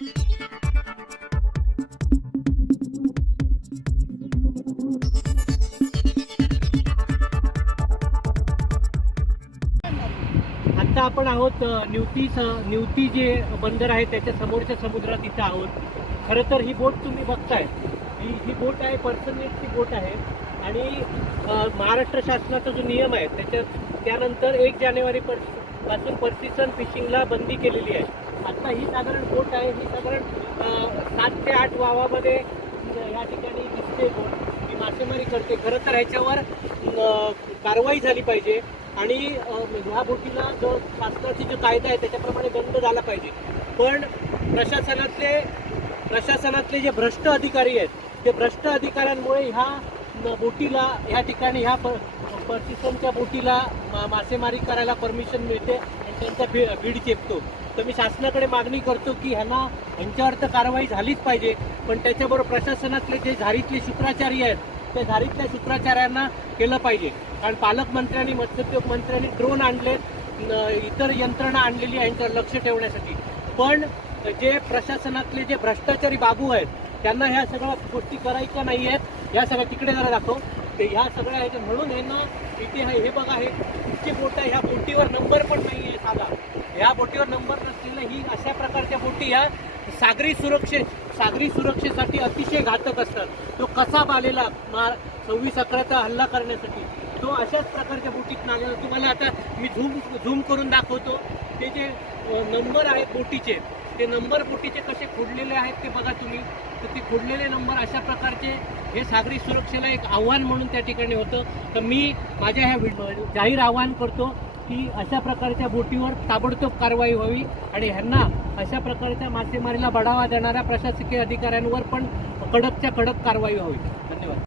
आता आपण आहोत निवती जे बंदर आहे त्याच्या समोरच्या समुद्रात इथं आहोत. खरं तर ही बोट तुम्ही बघताय, ही बोट आहे पर्सननेटची बोट आहे. आणि महाराष्ट्र शासनाचा जो नियम आहे त्यानंतर 1 जानेवारी पासून पर्सिस्टंट फिशिंगला बंदी केलेली आहे. आता ही साधारण बोट आहे, ही साधारण 7 ते 8 वावामध्ये या ठिकाणी दिसते बोट, ही मासेमारी करते. खरं तर ह्याच्यावर कारवाई झाली पाहिजे आणि ह्या बोटीला जो शासनाची जो कायदा आहे त्याच्याप्रमाणे दंड झाला पाहिजे. पण प्रशासनातले जे भ्रष्ट अधिकारी आहेत ते भ्रष्ट अधिकाऱ्यांमुळे ह्या बोटीला ह्या ठिकाणी ह्या पर्सिस्टंटच्या बोटीला मासेमारी करायला परमिशन मिळते आणि त्यांचा बीड चेपतो. तर मी शासनाकडे मागणी करतो की ह्यांच्यावर तर कारवाई झालीच पाहिजे, पण त्याच्याबरोबर प्रशासनातले जे झारीतले शुक्राचारी आहेत त्या झारीतल्या शुक्राचार्यांना केलं पाहिजे. कारण पालकमंत्र्यांनी मत्स्योद्योग मंत्र्यांनी ड्रोन आणले, इतर यंत्रणा आणलेली आहे यांच्यावर लक्ष ठेवण्यासाठी. पण जे प्रशासनातले जे भ्रष्टाचारी बाबू आहेत त्यांना ह्या सगळ्या गोष्टी करायच्या नाही आहेत. ह्या सगळ्या तिकडे जरा दाखव ते ह्या सगळ्या ह्याच्या म्हणून ह्यांना इथे हे बघा, हे इतकी बोट आहे, ह्या बोटीवर नंबर पण नाही आहे साधा. ह्या बोटीवर नंबर नसलेल्या ही अशा प्रकारच्या बोटी ह्या सागरी सुरक्षेसाठी अतिशय घातक असतात. तो कसाब आलेला 26/11चा हल्ला करण्यासाठी तो अशाच प्रकारच्या बोटीत आलेला. तुम्हाला आता मी झूम करून दाखवतो. ते जे नंबर आहेत बोटीचे, ते नंबर बोटीचे कसे खोडलेले आहेत ते बघा तुम्ही. तर ते खोडलेले नंबर अशा प्रकारचे हे सागरी सुरक्षेला एक आव्हान म्हणून त्या ठिकाणी होतं. तर मी माझ्या ह्या जाहीर आवाहन करतो की अशा प्रकारच्या बोटीवर ताबडतोब कारवाई व्हावी आणि ह्यांना अशा प्रकारच्या मासेमारीला बढावा देणाऱ्या प्रशासकीय अधिकाऱ्यांवर पण कडकच्या कडक कारवाई व्हावी. धन्यवाद.